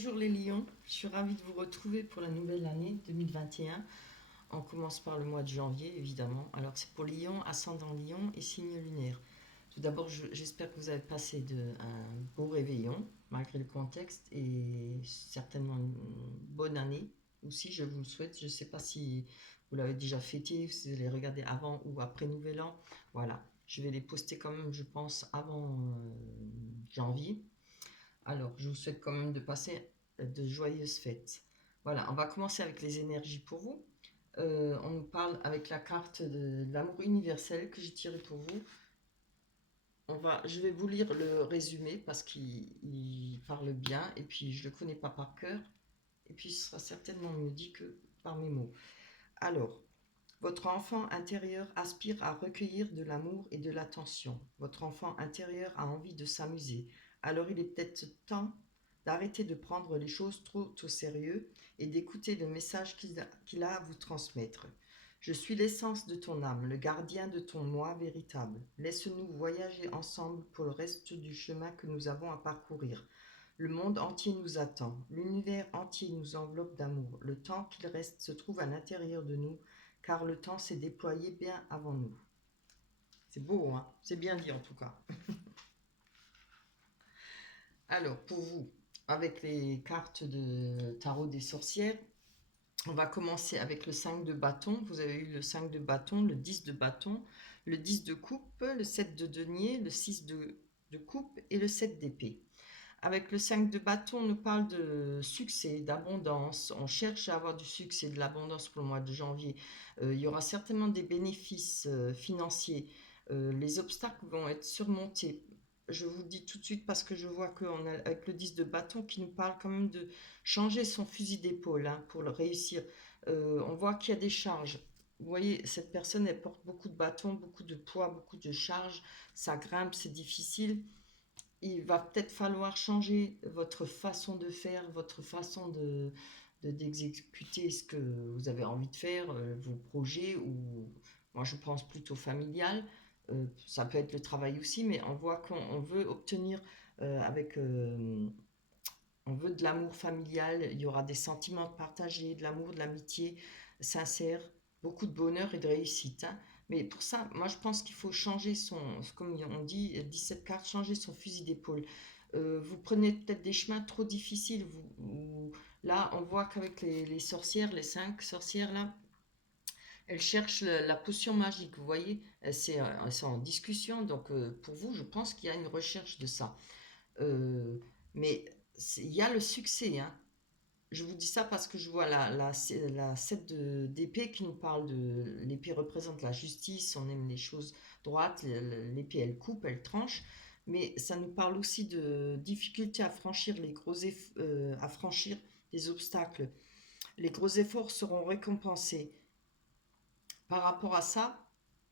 Bonjour les lions, je suis ravie de vous retrouver pour la nouvelle année 2021. On commence par le mois de janvier évidemment. Alors c'est pour Lion, ascendant Lion et signe lunaire. Tout d'abord, j'espère que vous avez passé un beau réveillon malgré le contexte et certainement une bonne année aussi, je vous le souhaite. Je ne sais pas si vous l'avez déjà fêté, si vous allez regarder avant ou après Nouvel An. Voilà, je vais les poster quand même, je pense, avant janvier. Alors, je vous souhaite quand même de passer de joyeuses fêtes. Voilà, on va commencer avec les énergies pour vous. On nous parle avec la carte de l'amour universel que j'ai tiré pour vous. Je vais vous lire le résumé parce qu'il parle bien et puis je ne le connais pas par cœur. Et puis ce sera certainement mieux dit que par mes mots. Alors, votre enfant intérieur aspire à recueillir de l'amour et de l'attention. Votre enfant intérieur a envie de s'amuser. Alors il est peut-être temps d'arrêter de prendre les choses trop au sérieux et d'écouter le message qu'il a à vous transmettre. Je suis l'essence de ton âme, le gardien de ton moi véritable. Laisse-nous voyager ensemble pour le reste du chemin que nous avons à parcourir. Le monde entier nous attend, l'univers entier nous enveloppe d'amour. Le temps qu'il reste se trouve à l'intérieur de nous, car le temps s'est déployé bien avant nous. C'est beau, hein? C'est bien dit en tout cas. Alors, pour vous, avec les cartes de tarot des sorcières, on va commencer avec le 5 de bâton. Vous avez eu le 5 de bâton, le 10 de bâton, le 10 de coupe, le 7 de denier, le 6 de coupe et le 7 d'épée. Avec le 5 de bâton, on nous parle de succès, d'abondance. On cherche à avoir du succès, de l'abondance pour le mois de janvier. Il y aura certainement des bénéfices financiers. Les obstacles vont être surmontés. Je vous le dis tout de suite parce que je vois qu'on a avec le 10 de bâton qui nous parle quand même de changer son fusil d'épaule pour le réussir. On voit qu'il y a des charges. Vous voyez, cette personne, elle porte beaucoup de bâtons, beaucoup de poids, beaucoup de charges. Ça grimpe, c'est difficile. Il va peut-être falloir changer votre façon de faire, votre façon d'exécuter ce que vous avez envie de faire, vos projets, ou moi je pense plutôt familial. Ça peut être le travail aussi, mais on voit qu'on veut obtenir on veut de l'amour familial, il y aura des sentiments partagés, de l'amour, de l'amitié sincère, beaucoup de bonheur et de réussite. Mais pour ça, moi je pense qu'il faut changer comme on dit, 17 cartes, changer son fusil d'épaule. Vous prenez peut-être des chemins trop difficiles. Là, on voit qu'avec les sorcières, les 5 sorcières là, elles cherchent la potion magique. Vous voyez, c'est en discussion. Donc pour vous, je pense qu'il y a une recherche de ça. Euh, mais il y a le succès, hein. Je vous dis ça parce que je vois la 7 d'épée qui nous parle de... L'épée représente la justice, on aime les choses droites, l'épée elle coupe, elle tranche, mais ça nous parle aussi de difficulté à franchir à franchir les obstacles. Les gros efforts seront récompensés. Par rapport à ça,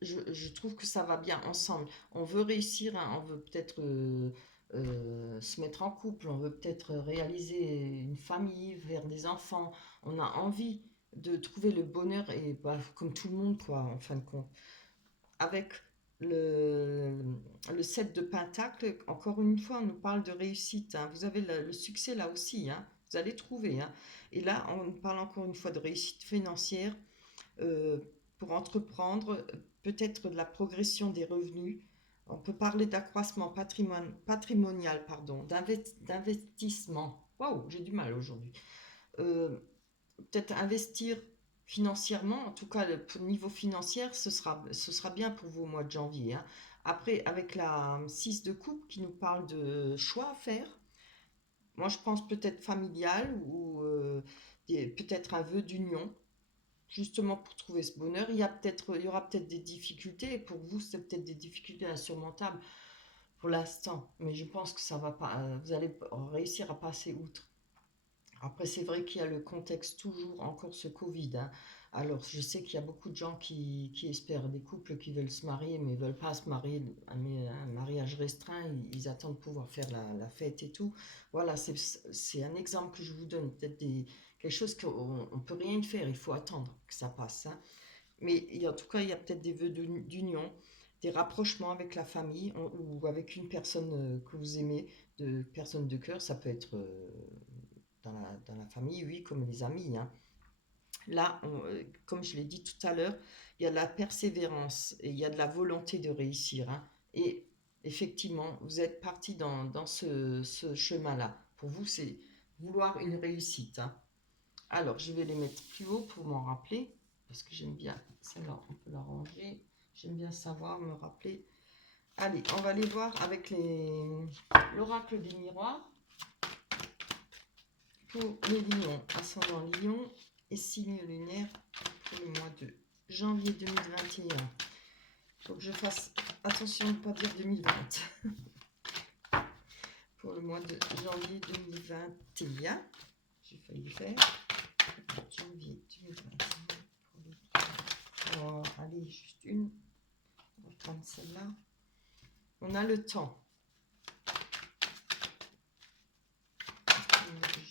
je trouve que ça va bien ensemble. On veut réussir, hein, on veut peut-être se mettre en couple, on veut peut-être réaliser une famille, faire des enfants. On a envie de trouver le bonheur et bah, comme tout le monde, quoi, en fin de compte. Avec le, le 7 de Pentacle, encore une fois, on nous parle de réussite, hein. Vous avez le succès là aussi, hein. Vous allez trouver, hein. Et là, on nous parle encore une fois de réussite financière euh, pour entreprendre, peut-être de la progression des revenus. On peut parler d'accroissement patrimonial, pardon, d'investissement. Waouh, j'ai du mal aujourd'hui. Euh, Peut-être investir financièrement, en tout cas le niveau financier, ce sera bien pour vous au mois de janvier, hein. Après, avec la 6 de coupe qui nous parle de choix à faire, moi je pense peut-être familial ou peut-être un vœu d'union justement pour trouver ce bonheur. Il y aura peut-être des difficultés, et pour vous, c'est peut-être des difficultés insurmontables pour l'instant, mais je pense que ça va pas, vous allez réussir à passer outre. Après, c'est vrai qu'il y a le contexte toujours, encore ce Covid, hein. Alors, je sais qu'il y a beaucoup de gens qui espèrent, des couples qui veulent se marier, mais ne veulent pas se marier, un mariage restreint, ils attendent pouvoir faire la fête et tout. Voilà, c'est un exemple que je vous donne, peut-être quelque chose qu'on ne peut rien y faire, il faut attendre que ça passe, hein. Mais en tout cas, il y a peut-être des vœux d'union, des rapprochements avec la famille ou avec une personne que vous aimez, de personne de cœur, ça peut être dans la famille, oui, comme les amis, hein. Là, comme je l'ai dit tout à l'heure, il y a de la persévérance et il y a de la volonté de réussir, hein. Et effectivement, vous êtes parti dans ce chemin-là. Pour vous, c'est vouloir une réussite, hein. Alors, je vais les mettre plus haut pour m'en rappeler, parce que j'aime bien, celle-là, on peut la ranger. J'aime bien savoir, me rappeler. Allez, on va les voir avec l'oracle des miroirs. Pour les lions, ascendant lion et signe lunaire pour le mois de janvier 2021. Il faut que je fasse attention de ne pas dire 2020. Pour le mois de janvier 2021, j'ai failli le faire. Janvier 2021. Oh, allez, juste une. On va prendre celle-là. On a le temps.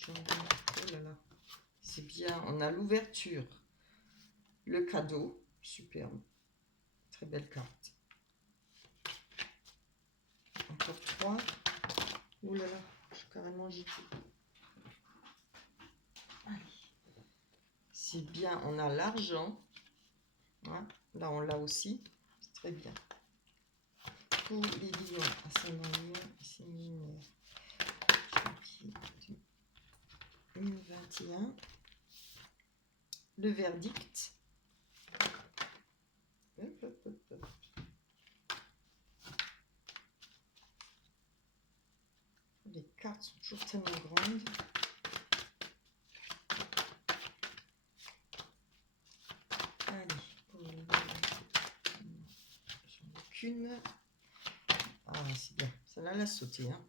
Oh là là, c'est bien. On a l'ouverture. Le cadeau. Superbe. Très belle carte. Encore 3. Ouh là là, je suis carrément agitée. Allez. C'est bien, on a l'argent. Hein, là, on l'a aussi. C'est très bien. Pour les lions, ascendant lion, c'est lunaire. Janvier 2021. Le verdict. Hop, hop, hop, hop. Les cartes sont toujours tellement grandes. Allez, pour les j'en ai qu'une. Ah, c'est bien. Celle-là, elle a sauté. Hein.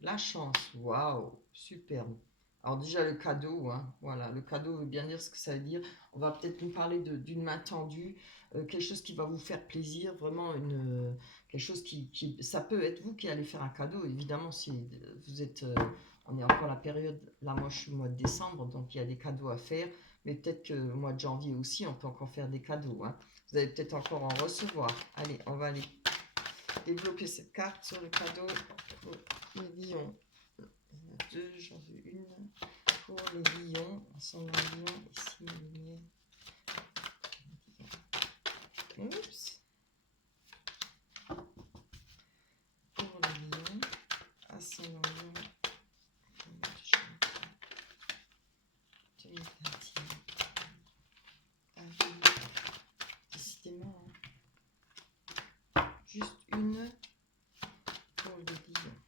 La chance. Waouh, superbe. Alors déjà, le cadeau. Hein, voilà, le cadeau veut bien dire ce que ça veut dire. On va peut-être nous parler d'une main tendue. Quelque chose qui va vous faire plaisir. Vraiment, quelque chose qui... Ça peut être vous qui allez faire un cadeau. Évidemment, si vous êtes... on est encore la période... Là, moi, je suis au mois de décembre. Donc, il y a des cadeaux à faire. Mais peut-être que le mois de janvier aussi, on peut encore faire des cadeaux. Hein. Vous allez peut-être encore en recevoir. Allez, on va aller développer cette carte sur le cadeau pour les lions. Il y en a 2, j'en veux une. Pour les lions, ascendant lion, ici la lumière. Oups. Pour les lions, ascendant lion, 2021. Ah oui, décidément. Hein. Juste une pour les lions.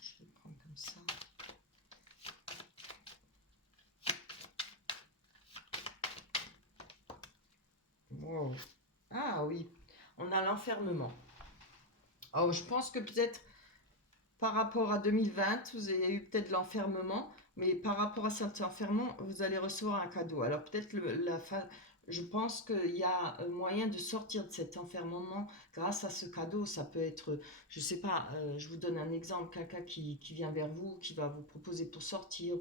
Je vais prendre comme ça. Wow. Ah oui, on a l'enfermement. Oh, je pense que peut-être par rapport à 2020, vous avez eu peut-être l'enfermement, mais par rapport à cet enfermement, vous allez recevoir un cadeau. Alors peut-être je pense qu'il y a moyen de sortir de cet enfermement grâce à ce cadeau. Ça peut être, je sais pas, je vous donne un exemple, quelqu'un qui vient vers vous, qui va vous proposer pour sortir,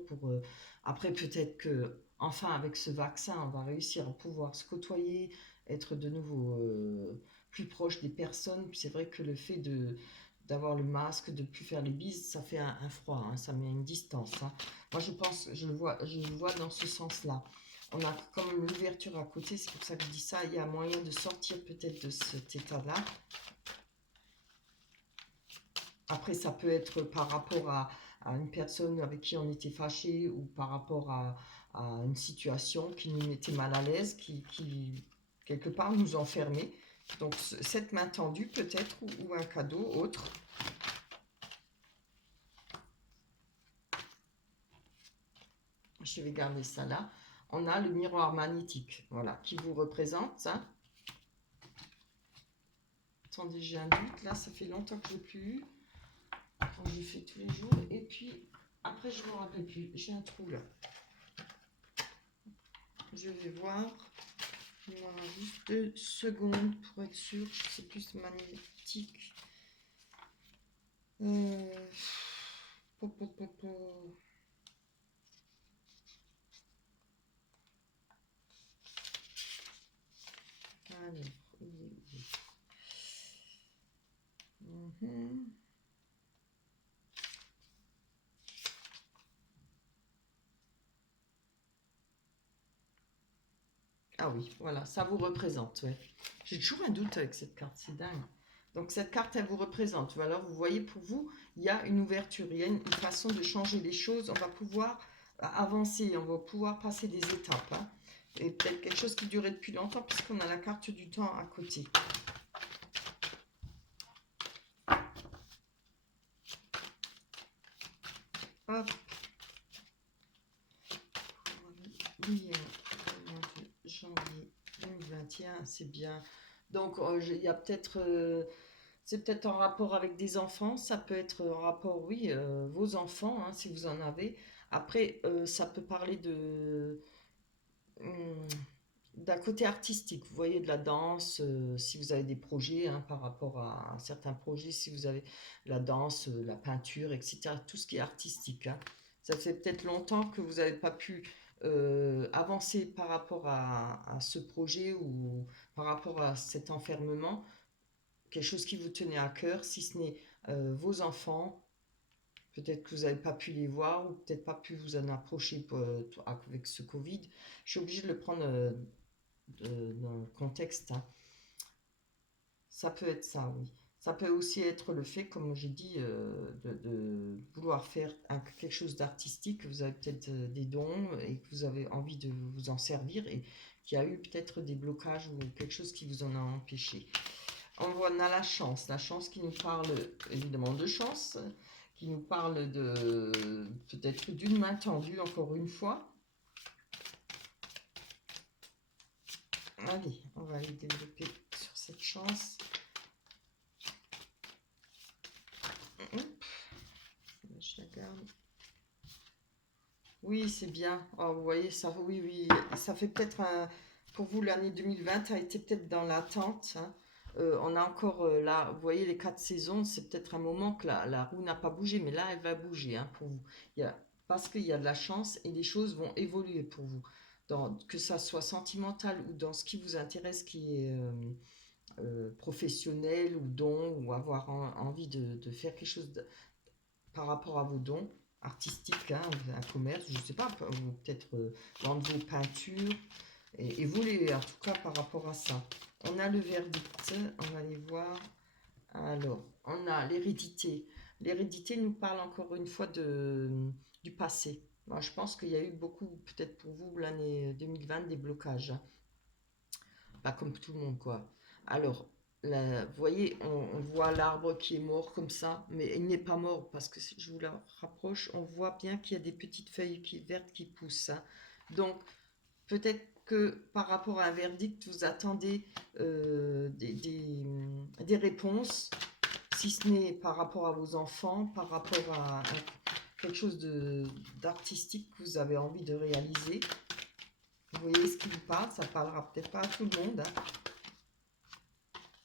après peut-être que, enfin avec ce vaccin, on va réussir à pouvoir se côtoyer, être de nouveau plus proche des personnes. Puis c'est vrai que le fait d'avoir le masque, de ne plus faire les bises, ça fait un froid, hein, ça met une distance. Hein. Moi, je pense, je le vois dans ce sens-là. On a comme l'ouverture à côté, c'est pour ça que je dis ça. Il y a moyen de sortir peut-être de cet état-là. Après, ça peut être par rapport à une personne avec qui on était fâché ou par rapport à une situation qui nous mettait mal à l'aise, qui quelque part nous enfermait. Donc, cette main tendue peut-être ou un cadeau autre. Je vais garder ça là. On a le miroir magnétique, voilà, qui vous représente. Hein. Attendez, j'ai un doute. Là, ça fait longtemps que je n'ai plus eu. Quand je fais tous les jours. Et puis, après, je ne me rappelle plus. J'ai un trou là. Je vais voir. Il y aura juste 2 secondes pour être sûr. C'est plus magnétique. Alors, Mhm. Ah oui, voilà, ça vous représente, ouais. J'ai toujours un doute avec cette carte, c'est dingue. Donc cette carte, elle vous représente. Alors vous voyez, pour vous, il y a une ouverture, il y a une façon de changer les choses. On va pouvoir avancer, on va pouvoir passer des étapes, hein. Et peut-être quelque chose qui durait depuis longtemps, puisqu'on a la carte du temps à côté. Hop. Oui, le mois de janvier 2021, c'est bien. Donc, il y a peut-être, c'est peut-être en rapport avec des enfants, ça peut être en rapport, oui, vos enfants, hein, si vous en avez. Après, ça peut parler hum, d'un côté artistique, vous voyez, de la danse, si vous avez des projets, hein, par rapport à certains projets, si vous avez la danse, la peinture, etc., tout ce qui est artistique, hein. Ça fait peut-être longtemps que vous n'avez pas pu avancer par rapport à ce projet ou par rapport à cet enfermement, quelque chose qui vous tenait à cœur, si ce n'est vos enfants. Peut-être que vous n'avez pas pu les voir ou peut-être pas pu vous en approcher avec ce Covid. Je suis obligée de le prendre dans le contexte, hein. Ça peut être ça, oui. Ça peut aussi être le fait, comme j'ai dit, de vouloir faire quelque chose d'artistique. Vous avez peut-être des dons et que vous avez envie de vous en servir et qu'il y a eu peut-être des blocages ou quelque chose qui vous en a empêché. On a la chance qui nous parle évidemment de chance, qui nous parle de peut-être d'une main tendue encore une fois. Allez, on va aller développer sur cette chance. Je la garde. Oui, c'est bien. Oh, vous voyez, ça, oui, oui, ça fait peut-être pour vous, l'année 2020 a été peut-être dans l'attente, hein. On a encore là, vous voyez, les 4 saisons, c'est peut-être un moment que la roue n'a pas bougé, mais là, elle va bouger, hein, pour vous. Parce qu'il y a de la chance et les choses vont évoluer pour vous. Que ça soit sentimental ou dans ce qui vous intéresse, qui est professionnel ou don, ou avoir envie de faire quelque chose par rapport à vos dons artistiques, hein, un commerce, je ne sais pas, ou peut-être vendre vos peintures, et vous les, en tout cas par rapport à ça. On a le verdict, on va aller voir. Alors, on a l'hérédité. L'hérédité nous parle encore une fois du passé. Moi, je pense qu'il y a eu beaucoup, peut-être pour vous, l'année 2020, des blocages, hein. Pas comme tout le monde, quoi. Alors, vous voyez, on voit l'arbre qui est mort comme ça, mais il n'est pas mort parce que si je vous la rapproche, on voit bien qu'il y a des petites feuilles vertes qui poussent, hein. Donc, peut-être que par rapport à un verdict, vous attendez des réponses, si ce n'est par rapport à vos enfants, par rapport à quelque chose d'artistique que vous avez envie de réaliser. Vous voyez ce qui vous parle, ça parlera peut-être pas à tout le monde, hein.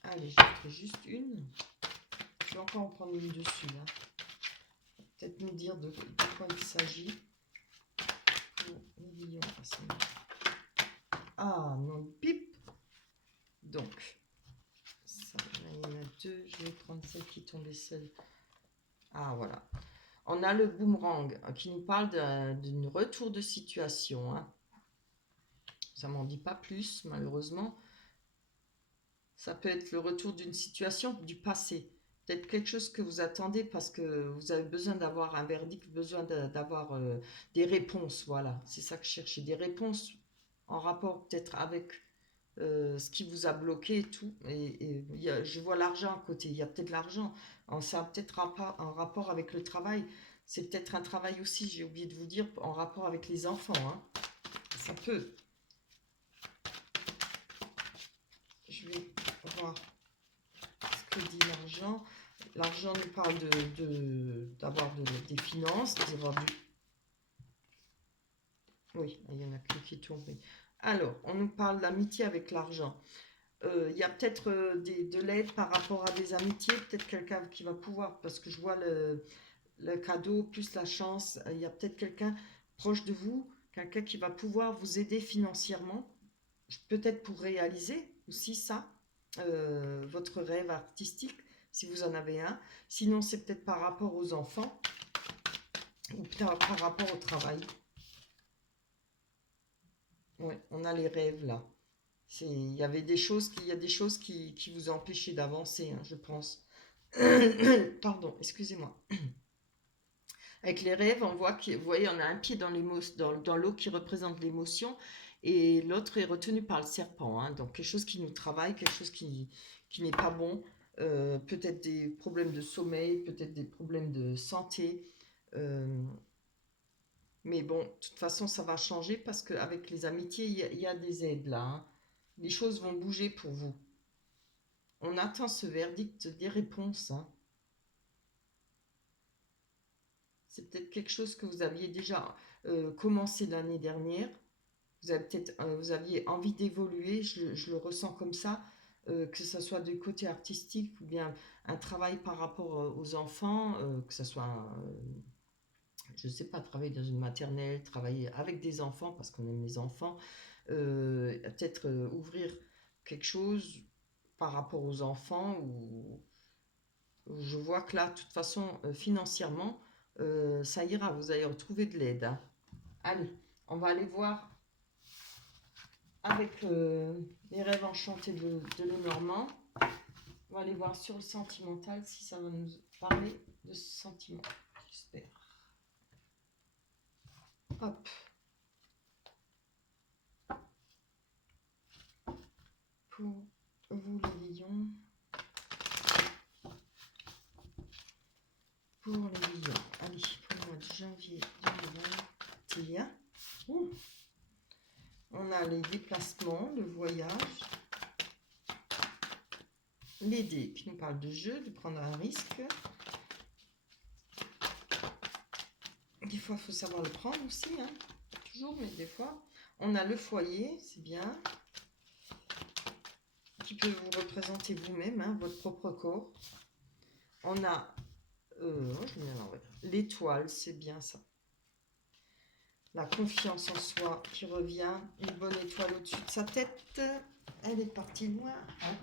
Allez, je ferai juste une. Je vais encore en prendre une dessus, hein. Peut-être nous dire de quoi il s'agit. Ah non, pip. Donc, ça, là, il y en a deux. Je vais prendre celle qui tombait seule. Ah voilà. On a le boomerang qui nous parle d'un retour de situation, hein. Ça m'en dit pas plus, malheureusement. Ça peut être le retour d'une situation du passé. Peut-être quelque chose que vous attendez parce que vous avez besoin d'avoir un verdict, besoin d'avoir des réponses. Voilà, c'est ça que je cherchais. Des réponses en rapport peut-être avec ce qui vous a bloqué et tout. Et je vois l'argent à côté. Il y a peut-être l'argent. Ça a peut-être un rapport avec le travail. C'est peut-être un travail aussi, j'ai oublié de vous dire, en rapport avec les enfants, hein. Ça peut. Je vais voir ce que dit l'argent. L'argent nous parle d'avoir des finances, d'avoir du... Oui, il y en a qu'une qui tombe. Alors, on nous parle d'amitié avec l'argent. Il y a peut-être de l'aide par rapport à des amitiés, peut-être quelqu'un qui va pouvoir, parce que je vois le cadeau plus la chance, il y a peut-être quelqu'un proche de vous, quelqu'un qui va pouvoir vous aider financièrement, peut-être pour réaliser aussi ça, votre rêve artistique. si vous en avez un. Sinon, c'est peut-être par rapport aux enfants ou peut-être par rapport au travail. Ouais, on a les rêves là. Il y avait des choses il y a des choses qui vous empêchaient d'avancer, hein, je pense. Pardon, excusez-moi. Avec les rêves, on voit que, vous voyez, on a un pied dans l'eau qui représente l'émotion et l'autre est retenu par le serpent, hein. Donc quelque chose qui nous travaille, quelque chose qui n'est pas bon. Peut-être des problèmes de sommeil, peut-être des problèmes de santé. Euh, mais bon, de toute façon, ça va changer parce qu'avec les amitiés, il y a des aides là, hein. Les choses vont bouger pour vous. On attend ce verdict des réponses, hein. C'est peut-être quelque chose que vous aviez déjà commencé l'année dernière. Vous aviez envie d'évoluer, je le ressens comme ça, que ce soit du côté artistique ou bien un travail par rapport aux enfants, que ce soit, je ne sais pas, travailler dans une maternelle, travailler avec des enfants parce qu'on aime les enfants, peut-être ouvrir quelque chose par rapport aux enfants ou je vois que là, de toute façon, financièrement, ça ira, vous allez retrouver de l'aide, hein. Allez, on va aller voir avec les rêves enchantés de Lenormand. On va aller voir sur le sentimental si ça va nous parler de ce sentiment. J'espère. Hop. Pour vous les lions. Pour les lions. Allez, pour le mois de janvier 2021. On a les déplacements, le voyage. Les dés qui nous parlent de jeu, de prendre un risque. Des fois, il faut savoir le prendre aussi, hein. Toujours, mais des fois. On a le foyer, c'est bien. Qui peut vous représenter vous-même, hein, votre propre corps. On a l'étoile, c'est bien ça. La confiance en soi qui revient. Une bonne étoile au-dessus de sa tête. Elle est partie loin.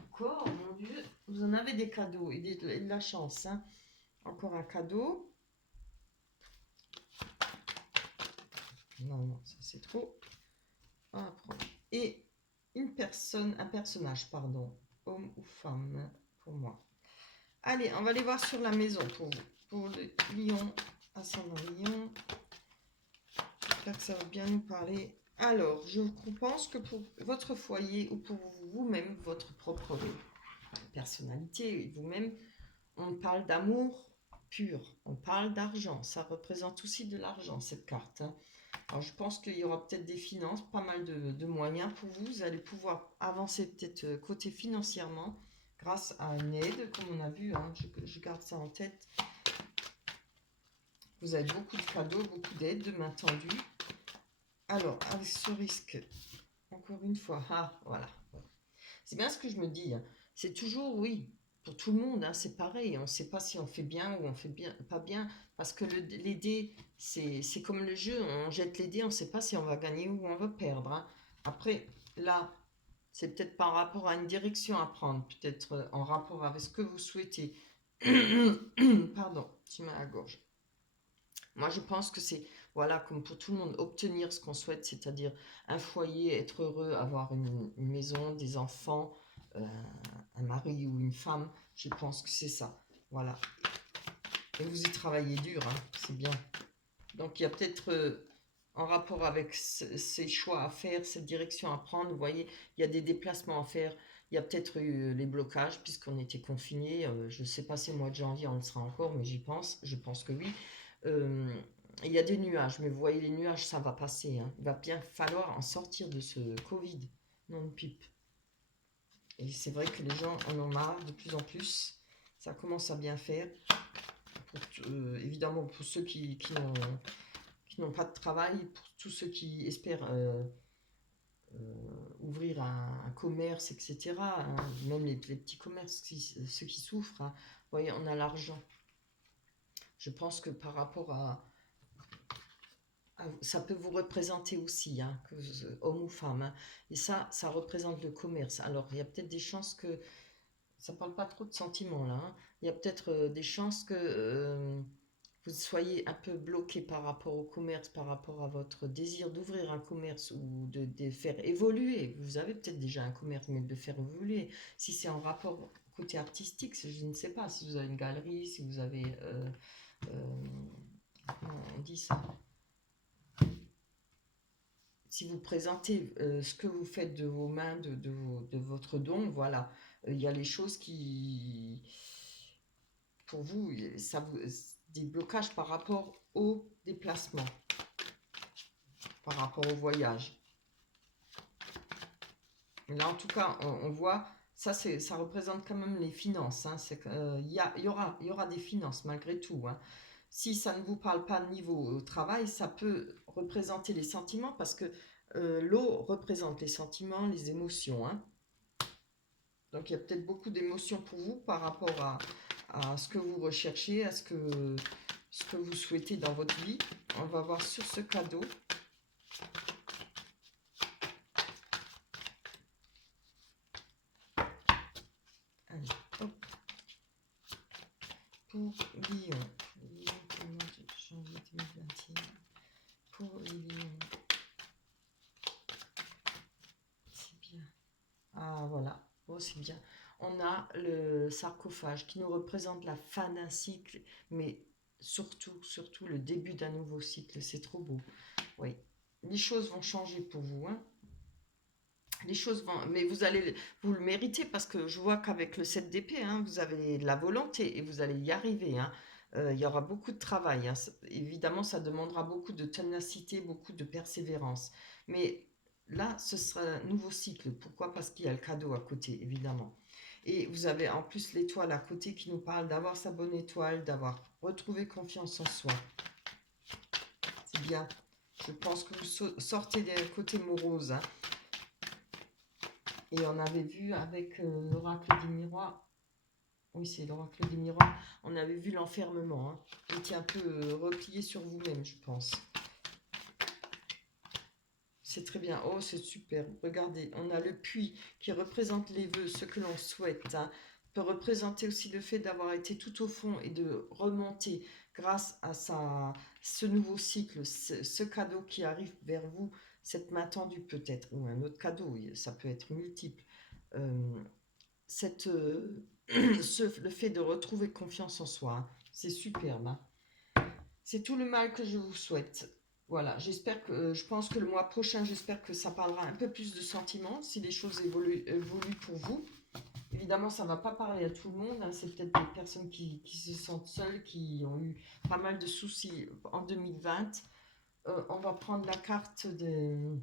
Encore, mon Dieu. Vous en avez des cadeaux et de la chance, hein. Encore un cadeau. Non, ça c'est trop. Et un personnage, pardon, homme ou femme, pour moi. Allez, on va aller voir sur la maison pour vous. Pour le lion, ascendant lion. J'espère que ça va bien nous parler. Alors, je pense que pour votre foyer ou pour vous-même, votre propre personnalité, vous-même, on parle d'amour pur. On parle d'argent. Ça représente aussi de l'argent, cette carte, hein. Alors, je pense qu'il y aura peut-être des finances, pas mal de moyens pour vous. Vous allez pouvoir avancer peut-être côté financièrement grâce à une aide, comme on a vu, hein. Je garde ça en tête. Vous avez beaucoup de cadeaux, beaucoup d'aides, de main tendue. Alors, avec ce risque, encore une fois, voilà. C'est bien ce que je me dis, hein. C'est toujours, oui, pour tout le monde, hein, c'est pareil. On ne sait pas si on fait bien ou on fait bien, pas bien. Parce que les dés, c'est comme le jeu. On jette les dés, on ne sait pas si on va gagner ou on va perdre, hein. Après, là, c'est peut-être par rapport à une direction à prendre. Peut-être en rapport avec ce que vous souhaitez. Pardon, j'ai mal à la gorge. Moi, je pense que c'est, voilà, comme pour tout le monde, obtenir ce qu'on souhaite, c'est-à-dire un foyer, être heureux, avoir une maison, des enfants, euh, un mari ou une femme. Je pense que c'est ça. Voilà. Et vous y travaillez dur, hein, c'est bien. Donc, il y a peut-être, en rapport avec ces choix à faire, cette direction à prendre, vous voyez, il y a des déplacements à faire. Il y a peut-être eu les blocages puisqu'on était confinés. Je ne sais pas si au mois de janvier on le sera encore, mais j'y pense. Je pense que oui. Euh, il y a des nuages, mais vous voyez, les nuages, ça va passer, hein. Il va bien falloir en sortir de ce Covid, non de pipe. Et c'est vrai que les gens en ont marre de plus en plus. Ça commence à bien faire. Évidemment, pour ceux qui n'ont pas de travail, pour tous ceux qui espèrent ouvrir un commerce, etc. Hein, même les petits commerces, ceux qui souffrent, hein. Vous voyez, on a l'argent. Je pense que par rapport ça peut vous représenter aussi, hein, homme ou femme, hein. Et ça représente le commerce. Alors, il y a peut-être des chances que Ça parle pas trop de sentiments là, hein. Il y a peut-être des chances que vous soyez un peu bloqué par rapport au commerce, par rapport à votre désir d'ouvrir un commerce ou de faire évoluer. Vous avez peut-être déjà un commerce, mais de le faire évoluer. Si c'est en rapport côté artistique, je ne sais pas si vous avez une galerie, si vous avez, comment on dit ça, si vous présentez ce que vous faites de vos mains, de votre don, voilà. Il y a les choses qui, pour vous, ça vous, des blocages par rapport au déplacement, par rapport au voyage. Là, en tout cas, on voit, ça représente quand même les finances, hein. Il y aura des finances malgré tout, hein. Si ça ne vous parle pas niveau travail, ça peut représenter les sentiments parce que l'eau représente les sentiments, les émotions, hein. Donc il y a peut-être beaucoup d'émotions pour vous par rapport à ce que vous recherchez, à ce que vous souhaitez dans votre vie. On va voir sur ce cadeau. Allez, hop. Pour Lyon. Janvier 2021. Pour Lyon. C'est bien. Ah voilà. Oh, c'est bien. On a le sarcophage qui nous représente la fin d'un cycle, mais surtout le début d'un nouveau cycle. C'est trop beau. Oui. Les choses vont changer pour vous, hein. Les choses vont, mais vous le méritez parce que je vois qu'avec le 7 d'épée, hein, vous avez de la volonté et vous allez y arriver, hein. Il y aura beaucoup de travail, hein. Évidemment, ça demandera beaucoup de ténacité, beaucoup de persévérance. Mais là, ce sera un nouveau cycle. Pourquoi? Parce qu'il y a le cadeau à côté, évidemment. Et vous avez en plus l'étoile à côté qui nous parle d'avoir sa bonne étoile, d'avoir retrouvé confiance en soi. C'est bien. Je pense que vous sortez des côtés moroses, hein. Et on avait vu avec l'oracle des miroirs, oui c'est l'oracle des miroirs, on avait vu l'enfermement, hein. Vous étiez un peu replié sur vous-même, je pense. C'est très bien. Oh, c'est super. Regardez, on a le puits qui représente les vœux, ce que l'on souhaite, hein. Peut représenter aussi le fait d'avoir été tout au fond et de remonter grâce à ce nouveau cycle, ce cadeau qui arrive vers vous, cette main tendue peut-être, ou un autre cadeau, ça peut être multiple. Euh, cette, le fait de retrouver confiance en soi, hein, c'est superbe, hein. C'est tout le mal que je vous souhaite. Voilà, j'espère que, je pense que le mois prochain, j'espère que ça parlera un peu plus de sentiments, si les choses évoluent pour vous. Évidemment, ça ne va pas parler à tout le monde, hein. C'est peut-être des personnes qui se sentent seules, qui ont eu pas mal de soucis en 2020. On va prendre la carte de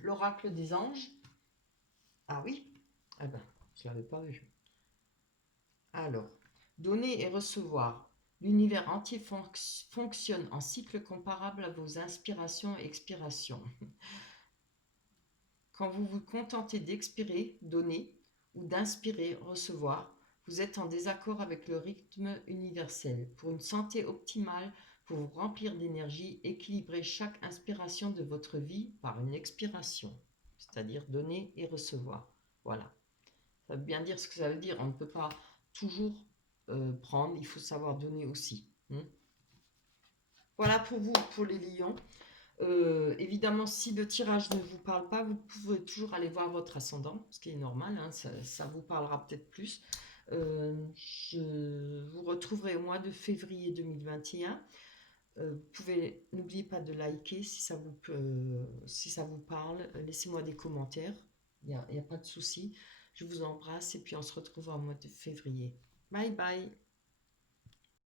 l'oracle des anges. Ah oui? Eh ben, je ne l'avais pas vu. Alors, donner et recevoir. L'univers entier fonctionne en cycle comparable à vos inspirations et expirations. Quand vous vous contentez d'expirer, donner, ou d'inspirer, recevoir, vous êtes en désaccord avec le rythme universel. Pour une santé optimale, pour vous remplir d'énergie, équilibrez chaque inspiration de votre vie par une expiration, c'est-à-dire donner et recevoir. Voilà. Ça veut bien dire ce que ça veut dire. On ne peut pas toujours prendre, il faut savoir donner aussi, hein. Voilà pour vous, pour les lions. Évidemment, si le tirage ne vous parle pas, vous pouvez toujours aller voir votre ascendant, ce qui est normal, hein, ça vous parlera peut-être plus. Je vous retrouverai au mois de février 2021. N'oubliez pas de liker si ça vous parle. Laissez-moi des commentaires, il n'y a pas de souci. Je vous embrasse et puis on se retrouve en mois de février. Bye bye.